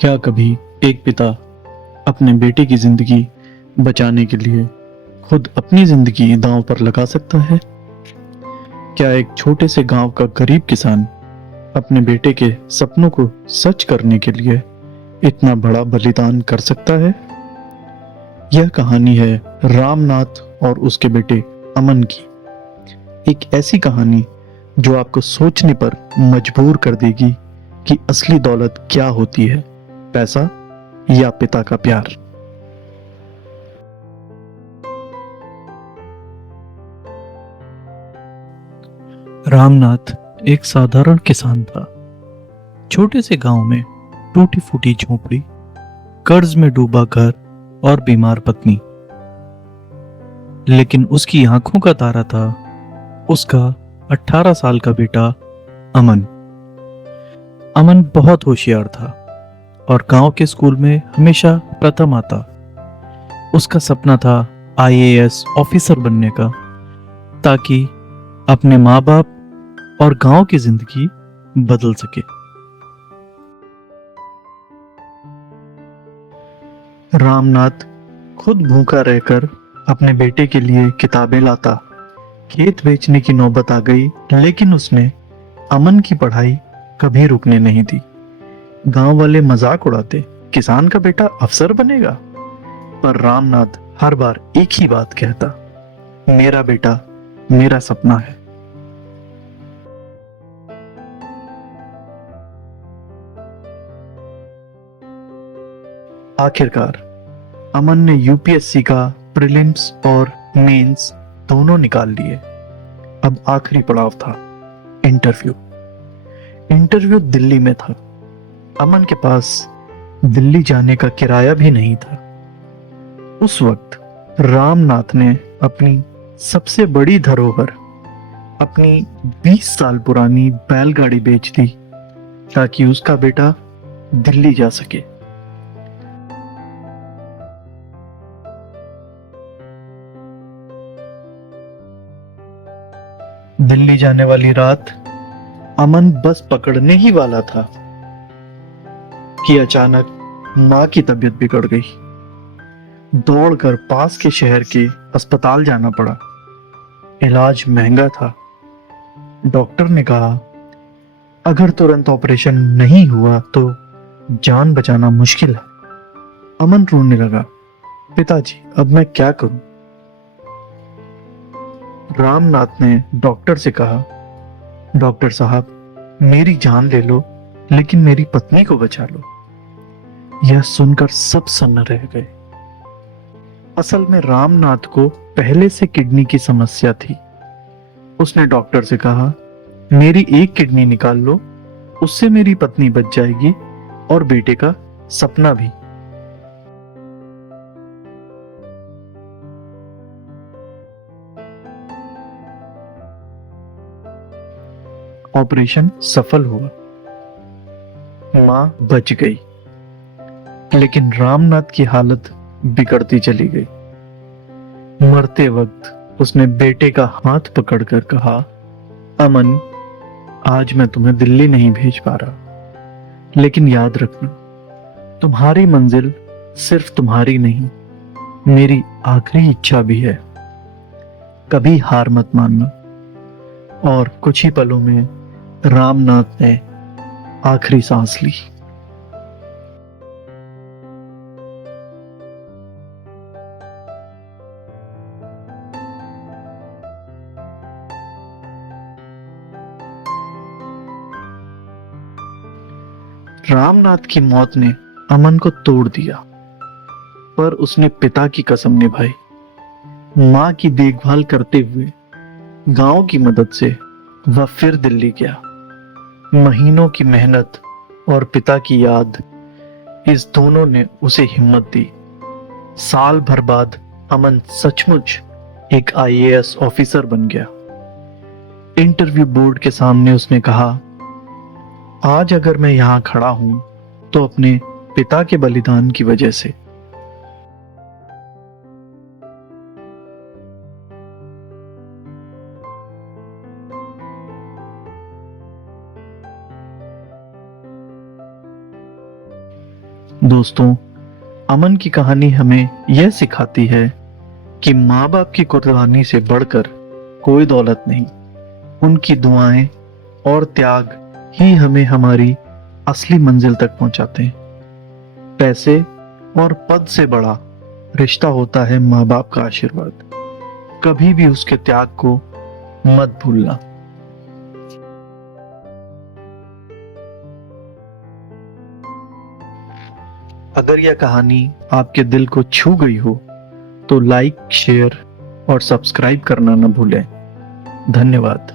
क्या कभी एक पिता अपने बेटे की जिंदगी बचाने के लिए खुद अपनी जिंदगी दांव पर लगा सकता है? क्या एक छोटे से गांव का गरीब किसान अपने बेटे के सपनों को सच करने के लिए इतना बड़ा बलिदान कर सकता है? यह कहानी है रामनाथ और उसके बेटे अमन की। एक ऐसी कहानी जो आपको सोचने पर मजबूर कर देगी कि असली दौलत क्या होती है, पैसा या पिता का प्यार। रामनाथ एक साधारण किसान था। छोटे से गांव में टूटी फूटी झोपड़ी, कर्ज में डूबा घर और बीमार पत्नी। लेकिन उसकी आंखों का तारा था उसका 18 साल का बेटा अमन। अमन बहुत होशियार था और गांव के स्कूल में हमेशा प्रथम आता। उसका सपना था आईएएस ऑफिसर बनने का, ताकि अपने माँ बाप और गांव की जिंदगी बदल सके। रामनाथ खुद भूखा रहकर अपने बेटे के लिए किताबें लाता। खेत बेचने की नौबत आ गई, लेकिन उसने अमन की पढ़ाई कभी रुकने नहीं दी। गांव वाले मजाक उड़ाते, किसान का बेटा अफसर बनेगा। पर रामनाथ हर बार एक ही बात कहता, मेरा बेटा मेरा सपना है। आखिरकार अमन ने यूपीएससी का प्रीलिम्स और मेंस दोनों निकाल लिए। अब आखिरी पड़ाव था इंटरव्यू। इंटरव्यू दिल्ली में था। अमन के पास दिल्ली जाने का किराया भी नहीं था। उस वक्त रामनाथ ने अपनी सबसे बड़ी धरोहर, अपनी 20 साल पुरानी बैलगाड़ी बेच दी ताकि उसका बेटा दिल्ली जा सके। दिल्ली जाने वाली रात अमन बस पकड़ने ही वाला था कि अचानक मां की तबीयत बिगड़ गई। दौड़कर पास के शहर के अस्पताल जाना पड़ा। इलाज महंगा था। डॉक्टर ने कहा, अगर तुरंत ऑपरेशन नहीं हुआ तो जान बचाना मुश्किल है। अमन रोने लगा, पिताजी अब मैं क्या करूं? रामनाथ ने डॉक्टर से कहा, डॉक्टर साहब मेरी जान ले लो, लेकिन मेरी पत्नी को बचा लो। यह सुनकर सब सन्न रह गए। असल में रामनाथ को पहले से किडनी की समस्या थी। उसने डॉक्टर से कहा, मेरी एक किडनी निकाल लो, उससे मेरी पत्नी बच जाएगी और बेटे का सपना भी। ऑपरेशन सफल हुआ। मां बच गई, लेकिन रामनाथ की हालत बिगड़ती चली गई। मरते वक्त उसने बेटे का हाथ पकड़कर कहा, अमन आज मैं तुम्हें दिल्ली नहीं भेज पा रहा, लेकिन याद रखना तुम्हारी मंजिल सिर्फ तुम्हारी नहीं, मेरी आखिरी इच्छा भी है। कभी हार मत मानना। और कुछ ही पलों में रामनाथ ने आखिरी सांस ली। रामनाथ की मौत ने अमन को तोड़ दिया, पर उसने पिता की कसम निभाई। मां की देखभाल करते हुए गांव की मदद से वह फिर दिल्ली गया। महीनों की मेहनत और पिता की याद, इस दोनों ने उसे हिम्मत दी। साल भर बाद अमन सचमुच एक आईएएस ऑफिसर बन गया। इंटरव्यू बोर्ड के सामने उसने कहा, आज अगर मैं यहां खड़ा हूं तो अपने पिता के बलिदान की वजह से। दोस्तों, अमन की कहानी हमें यह सिखाती है कि माँ बाप की कुर्बानी से बढ़कर कोई दौलत नहीं, उनकी दुआएं और त्याग ही हमें हमारी असली मंजिल तक पहुंचाते हैं। पैसे और पद से बड़ा रिश्ता होता है माँ बाप का आशीर्वाद। कभी भी उसके त्याग को मत भूलना। अगर यह कहानी आपके दिल को छू गई हो तो लाइक, शेयर और सब्सक्राइब करना न भूलें। धन्यवाद।